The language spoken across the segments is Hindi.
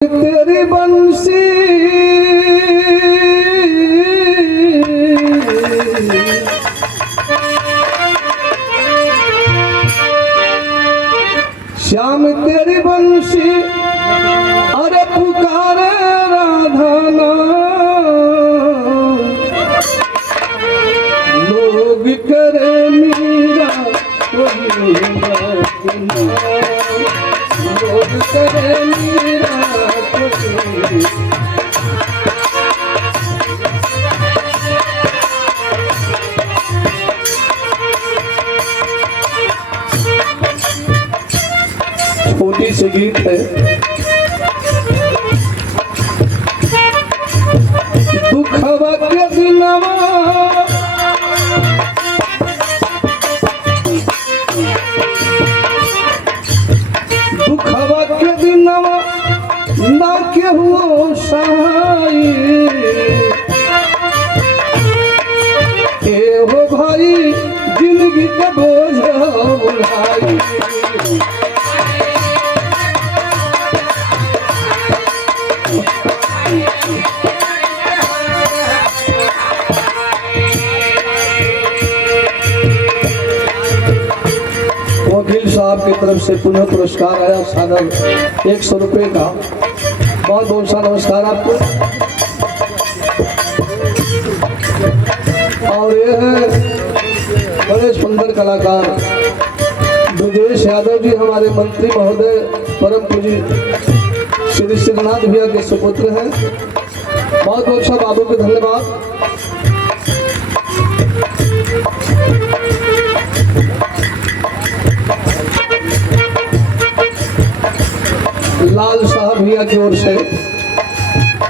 तेरी बंसी श्याम तेरी बंसी अरे पुकारे राधा लोग करे मीरा लोग करे मीरा छोटी सी गीत है। दुखवा के दिनवा दुखवा के दिनवा ना केहू सहाय एहो भाई जिंदगी के बोझ उठाई वकील साहब की तरफ से पुनः पुरस्कार आया सादर 100 रुपये का। बहुत बहुत सा नमस्कार आपको। और ये है बड़े सुंदर कलाकार ब्रजेश यादव जी, हमारे मंत्री महोदय परम पूजी श्री श्रीनाथ भैया के सुपुत्र हैं। बहुत बहुत सा बाबू के धन्यवाद। लाल साहब भैया की ओर से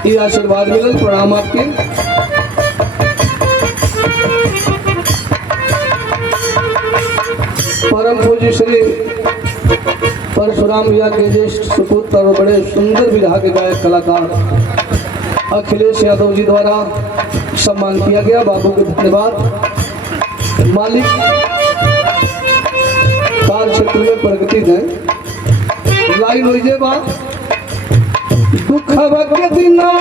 ये आशीर्वाद मिलल, प्रणाम आपके। परम पूज्य श्री परशुराम भैया के ज्येष्ठ सुपुत्र और बड़े सुंदर विधा के गायक कलाकार अखिलेश यादव जी द्वारा सम्मान किया गया। बाबू के धन्यवाद। मालिक कार्य क्षेत्र में प्रगति दें। लाइन हो जाए बात। दुखवा के दिना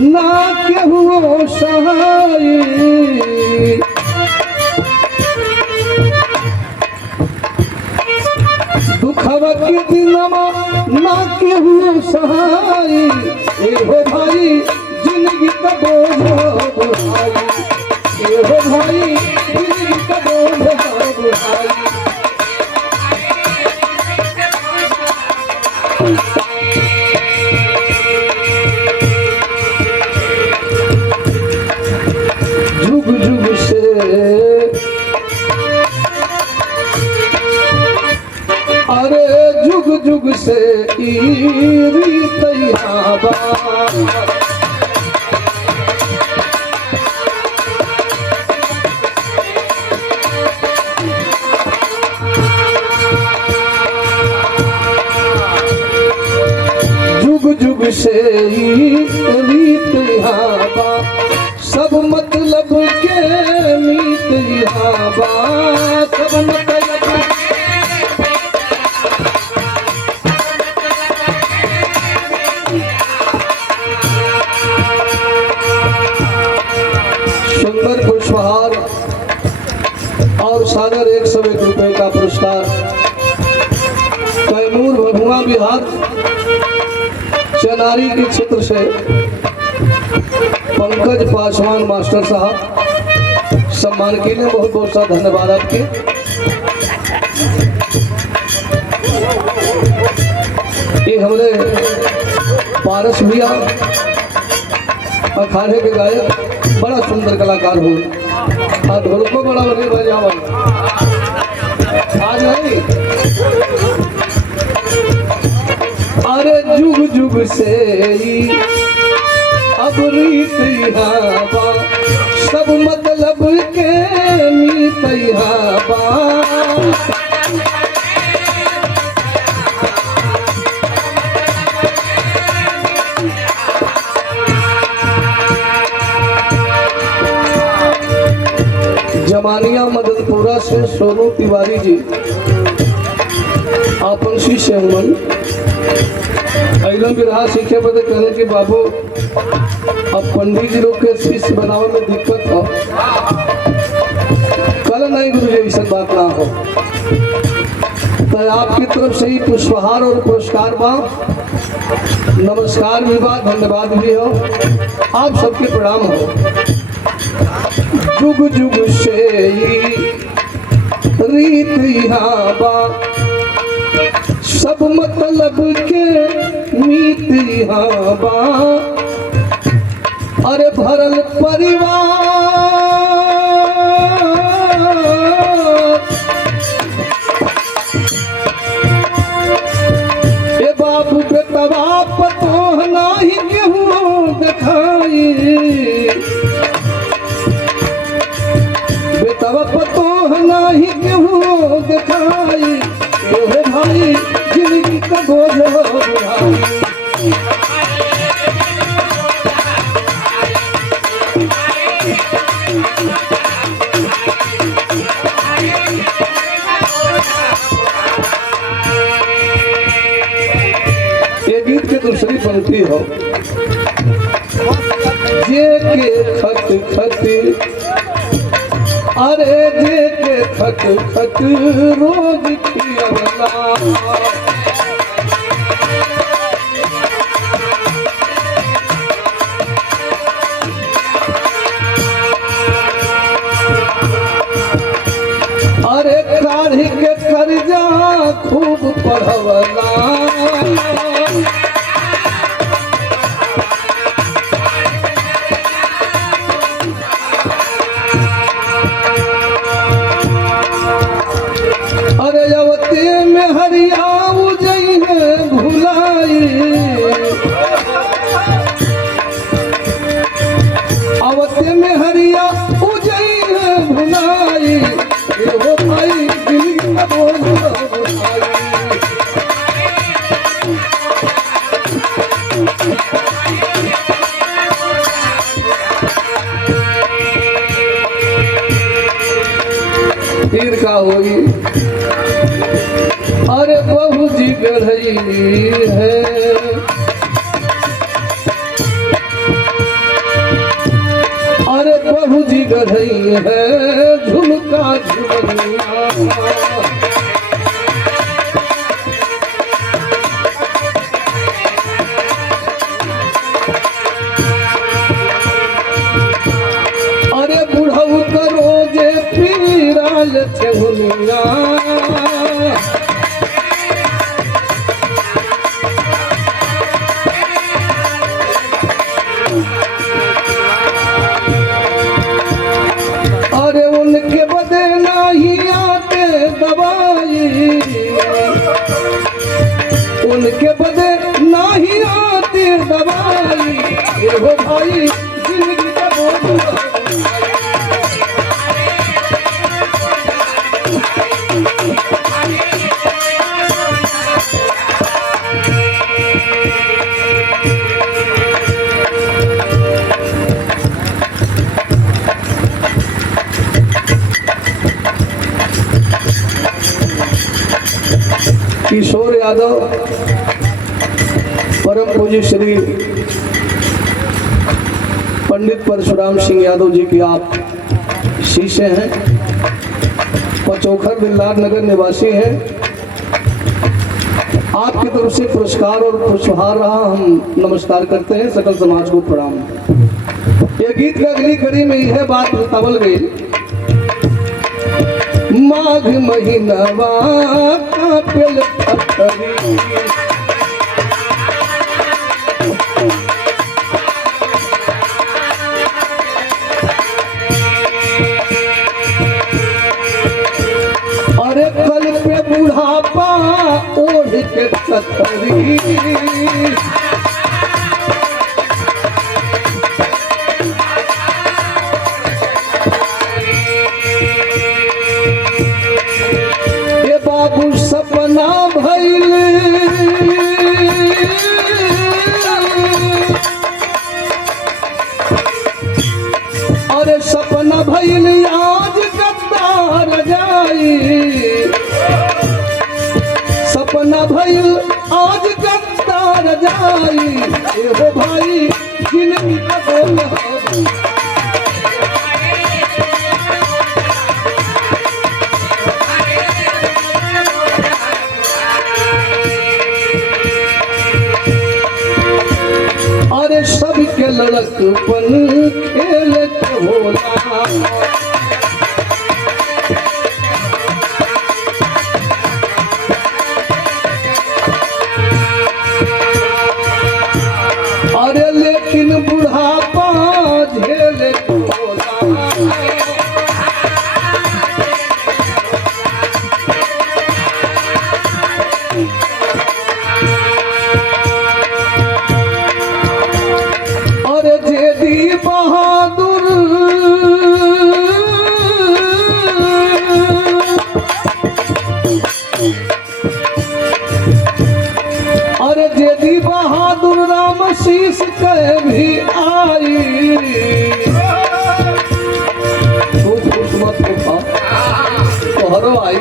ना केहू सहाय दुखवा के दिनमा ना केहू सहाय एहो भाई जिंदगी का बोझ उठाई एहो भाई जिंदगी का बोझ उठाई। जुग जुग से अरे जुग जुग से रीत याबा जुग जुग से रीत याबा सब मतलब के मीत याबा सब मतलब सुंदर पुष्पहार और सागर 101 रुपये का पुरस्कार कैमूर भभुआ बिहार चनारी के क्षेत्र से पंकज पासवान मास्टर साहब सम्मान के लिए बहुत बहुत सा धन्यवाद आपके। ये हमारे पारस भैया अखाड़े के गायक बड़ा सुंदर कलाकार हो ढोल को बड़ा बने बजावा आज नहीं। अरे जुग जुग से अब रीत याबा सब मतलब के मीत याबा जमानिया मददपुरा से सोनू तिवारी जी आपन शिष्य अइलन विरहा सीखे बदे कहने कि बाबू अब पंडित जी लोग के शिष्य बनावे में दिक्कत हो। कल नहीं गुरु जी ऐसा बात ना हो, तो आपकी तरफ से ही पुष्पहार और पुरस्कार बा, नमस्कार भी बा, धन्यवाद भी हो, आप सबके प्रणाम हो। जुग जुग से रीत यहाँ बा, सब मतलब के मीत यहाँ बा, अरे भरल परिवार ए बाबू बेटवा पतो नाही केहू दिखाई, बेटवा पतो नाही केहू दिखाई, ओहे भाई जिंदगी का बोझ बुढ़ाई। ये गीत की दूसरी पंक्ति हो, जे के खत खत अरे जे के खत खत रोज खियवला, अरे काढ़ी के कर्जा खूब पढ़वला, अरे अवते में हरिया उजई भुलाई, अवते में हरिया उजई भुलाई, ओ भाई दिल का बोझ बुझाई। तीर का होई अरे बहू जी गढ़ई है, अरे बहू जी गढ़ई है झुमका झुमनिया, अरे बुढ़ऊ करो जे पीराल छेहुनिया, अरे उनके बदे नहीं आते दवाई, उनके बदे नहीं आते दवाई, ये हो भाई जिंदगी का बोझ। किशोर यादव परम पूज्य श्री पंडित परशुराम सिंह यादव जी की आप शिष्य हैं, पचोखर दिलदार नगर निवासी हैं। आपकी तरफ से पुरस्कार और पुष्पहार रहा, हम नमस्कार करते हैं, सकल समाज को प्रणाम। ये गीत का अगली कड़ी में यह बात बतावल गई, माघ महीनवा कापेल पत्थरी, अरे कल पे बुढ़ापा ओढ़ के छतरी, बाबू सपना भइल, अरे सपना भइल आज गद्दार जाई, सपना भइल आज गद्दार जाई ए हो भाई जिंदगी का बोझ अरे सबके लड़कपन खेल के होला अरे लेकिन बुढ़ापा झेल के होला अरे जेदी बहादुर अरे जेदी बहादुर राम शीस के भी आई तोहरो आई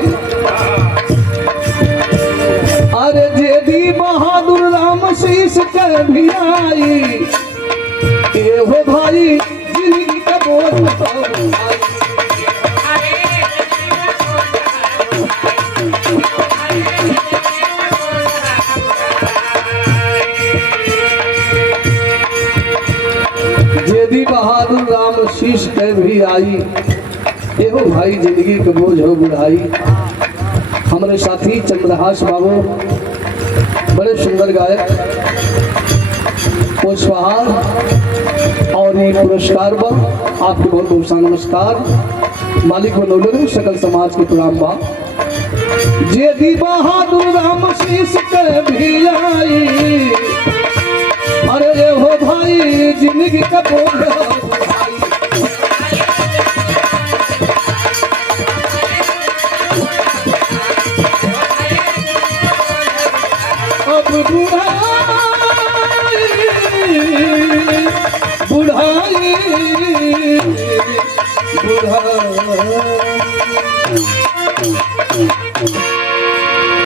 अरे जेदी बहादुर राम शीस के भी आई ए हो भाई जिंदगी का बोझ उठाओ जेदी बहादुर राम शीश के भी आई एहो भाई जिंदगी के बोझ हो बुढ़ाई। हमारे साथी चंद्रहास बाबू बड़े सुंदर गायक पुष्पहार और ये पुरस्कार बा आपके बहुत बहुत नमस्कार मालिक बनोले सकल समाज के प्रणाम बा जेदी बहादुर राम शीश के भी आई अरे हो भाई जिंदगी का बोझ अब बुढ़ाई बुढ़ाई